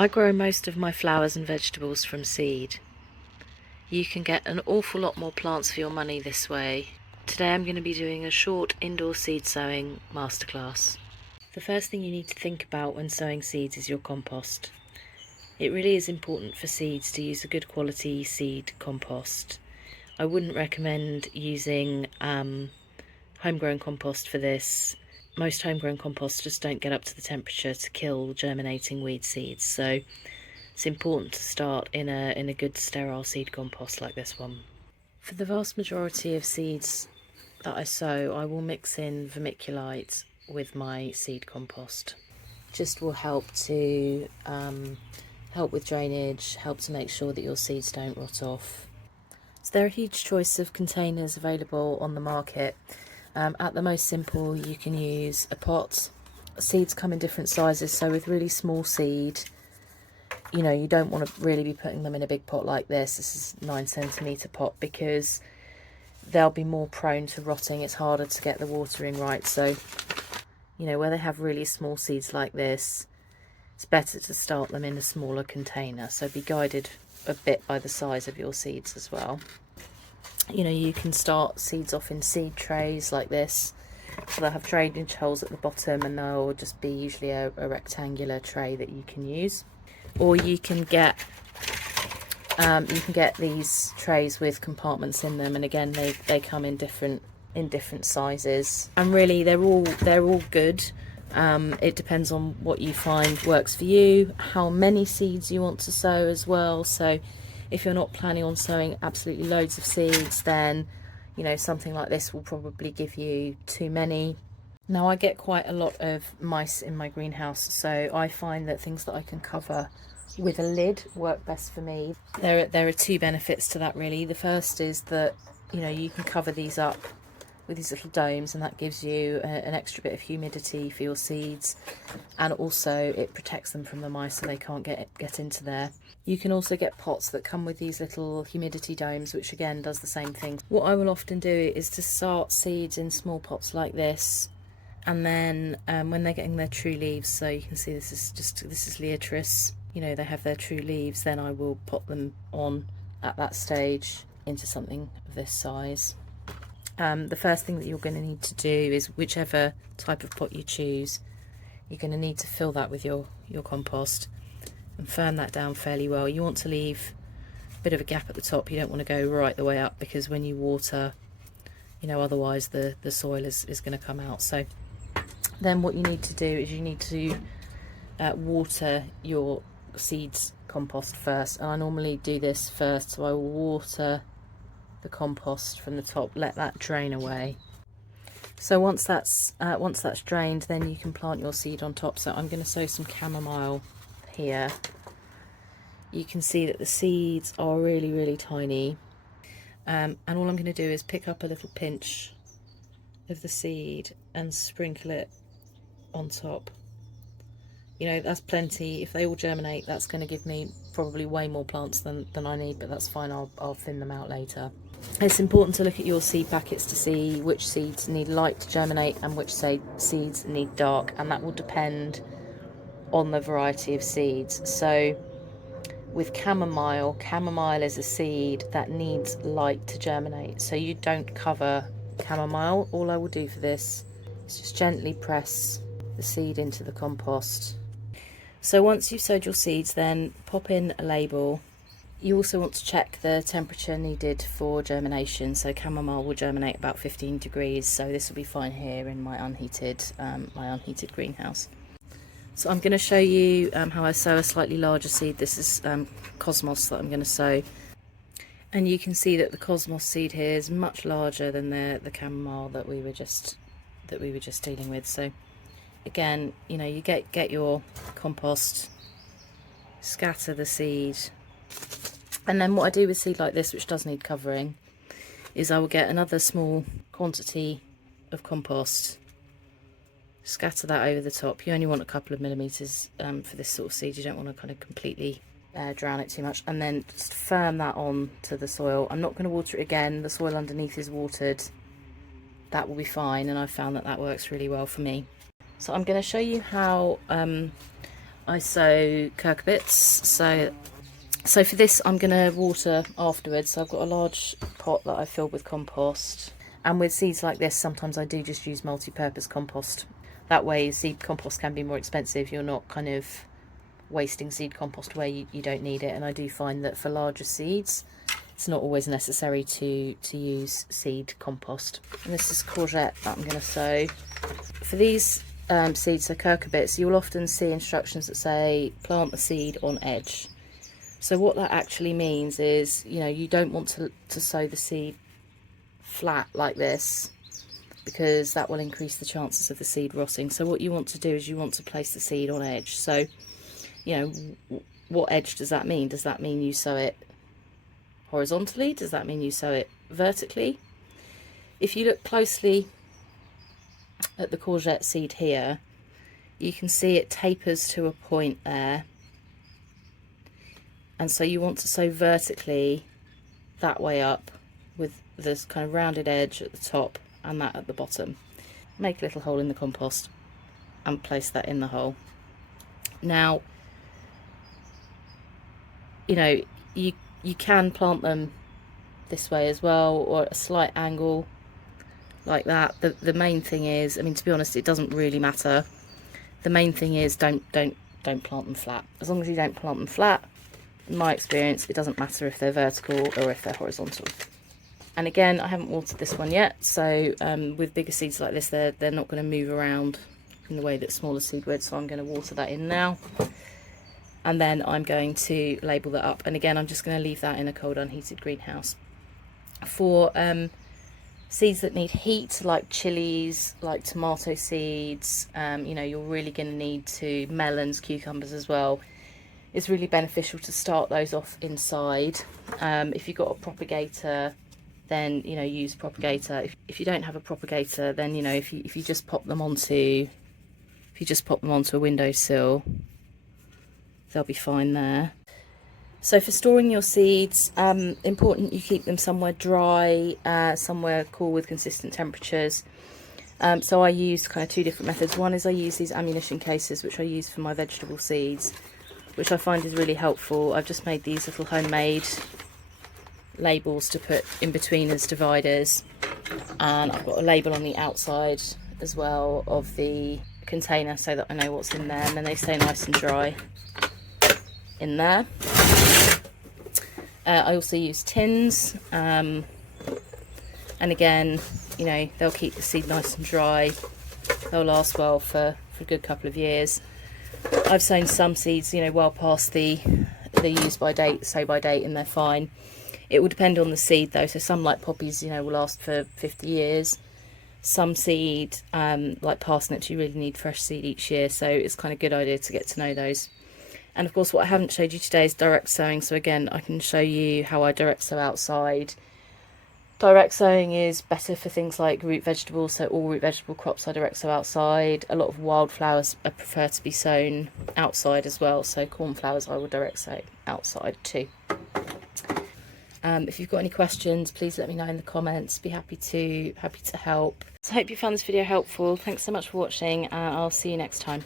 I grow most of my flowers and vegetables from seed. You can get an awful lot more plants for your money this way. Today I'm going to be doing a short indoor seed sowing masterclass. The first thing you need to think about when sowing seeds is your compost. It really is important for seeds to use a good quality seed compost. I wouldn't recommend using homegrown compost for this. Most homegrown compost just don't get up to the temperature to kill germinating weed seeds, so it's important to start in a good sterile seed compost like this one. For the vast majority of seeds that I sow, I will mix in vermiculite with my seed compost. Just will help to help with drainage, help to make sure that your seeds don't rot off. So there are a huge choice of containers available on the market. At the most simple, you can use a pot. Seeds come in different sizes, so with really small seed, you know, you don't want to really be putting them in a big pot like this. This is 9 centimetre pot, because they'll be more prone to rotting. It's harder to get the watering right. So, you know, where they have really small seeds like this, it's better to start them in a smaller container. So be guided a bit by the size of your seeds as well. You know, you can start seeds off in seed trays like this. So they'll have drainage holes at the bottom, and they'll just be usually a rectangular tray that you can use. Or you can get these trays with compartments in them, and again they come in different sizes, and really they're all good. It depends on what you find works for you, how many seeds you want to sow as well. So if you're not planning on sowing absolutely loads of seeds, then, you know, something like this will probably give you too many. Now, I get quite a lot of mice in my greenhouse, so I find that things that I can cover with a lid work best for me. There are two benefits to that, really. The first is that, you know, you can cover these up with these little domes, and that gives you an extra bit of humidity for your seeds, and also it protects them from the mice so they can't get into there. You can also get pots that come with these little humidity domes, which again does the same thing. What I will often do is to start seeds in small pots like this, and then when they're getting their true leaves, so you can see this is Leotris, you know, they have their true leaves, then I will pop them on at that stage into something of this size. The first thing that you're going to need to do is, whichever type of pot you choose, you're going to need to fill that with your compost and firm that down fairly well. You want to leave a bit of a gap at the top. You don't want to go right the way up, because when you water, you know, otherwise the soil is going to come out. So then what you need to do is you need to water your seeds compost first, and I normally do this first. So I will water the compost from the top, let that drain away. So once that's drained, then you can plant your seed on top. So I'm going to sow some chamomile here. You can see that the seeds are really tiny, and all I'm going to do is pick up a little pinch of the seed and sprinkle it on top. You know, that's plenty. If they all germinate, that's going to give me probably way more plants than I need, but that's fine. I'll thin them out later. It's important to look at your seed packets to see which seeds need light to germinate and which seeds need dark, and that will depend on the variety of seeds. So with chamomile is a seed that needs light to germinate, so you don't cover chamomile. All I will do for this is just gently press the seed into the compost. So once you've sowed your seeds, then pop in a label. You also want to check the temperature needed for germination. So chamomile will germinate about 15 degrees, so this will be fine here in my unheated greenhouse. So I'm going to show you how I sow a slightly larger seed. This is Cosmos that I'm going to sow, and you can see that the Cosmos seed here is much larger than the chamomile that we were just dealing with. So again, you know, you get your compost, scatter the seed, and then what I do with seed like this, which does need covering, is I will get another small quantity of compost, scatter that over the top. You only want a couple of millimeters for this sort of seed. You don't want to kind of completely drown it too much, and then just firm that on to the soil. I'm not going to water it again. The soil underneath is watered. That will be fine, and I've found that works really well for me. So I'm going to show you how I sow courgettes. So for this I'm going to water afterwards. So I've got a large pot that I've filled with compost. And with seeds like this, sometimes I do just use multi-purpose compost. That way seed compost can be more expensive. You're not kind of wasting seed compost where you don't need it. And I do find that for larger seeds, it's not always necessary to use seed compost. And this is courgette that I'm going to sow. For these seeds, so courgettes, you'll often see instructions that say plant the seed on edge. So what that actually means is, you know, you don't want to sow the seed flat like this, because that will increase the chances of the seed rotting. So what you want to do is you want to place the seed on edge. So, you know, what edge does that mean? Does that mean you sow it horizontally? Does that mean you sow it vertically? If you look closely at the courgette seed here, you can see it tapers to a point there. And so you want to sow vertically that way up, with this kind of rounded edge at the top and that at the bottom. Make a little hole in the compost and place that in the hole. Now, you know, you can plant them this way as well, or at a slight angle like that. The main thing is, I mean, to be honest, it doesn't really matter. The main thing is don't plant them flat. As long as you don't plant them flat, in my experience, it doesn't matter if they're vertical or if they're horizontal. And again, I haven't watered this one yet, so with bigger seeds like this, they're not going to move around in the way that smaller seed would, so I'm going to water that in now. And then I'm going to label that up, and again, I'm just going to leave that in a cold unheated greenhouse. For seeds that need heat, like chilies, like tomato seeds, you know, you're really going to need to, melons, cucumbers as well. It's really beneficial to start those off inside. If you've got a propagator, then, you know, use propagator. If you don't have a propagator, then, you know, if you just pop them onto a windowsill, they'll be fine there. So for storing your seeds, important you keep them somewhere dry, somewhere cool with consistent temperatures. So I use kind of two different methods. One is I use these ammunition cases, which I use for my vegetable seeds, which I find is really helpful. I've just made these little homemade labels to put in between as dividers, and I've got a label on the outside as well of the container so that I know what's in there, and then they stay nice and dry in there. I also use tins, and again, you know, they'll keep the seed nice and dry. They'll last well for a good couple of years. I've sown some seeds, you know, well past the use by date, sow by date, and they're fine. It will depend on the seed though. So some, like poppies, you know, will last for 50 years. Some seed, like parsnips, you really need fresh seed each year. So it's kind of a good idea to get to know those. And of course, what I haven't showed you today is direct sowing. So again, I can show you how I direct sow outside. Direct sowing is better for things like root vegetables, so all root vegetable crops I direct sow outside. A lot of wildflowers I prefer to be sown outside as well, so cornflowers I will direct sow outside too. If you've got any questions, please let me know in the comments. Be happy to help. So I hope you found this video helpful. Thanks so much for watching, and I'll see you next time.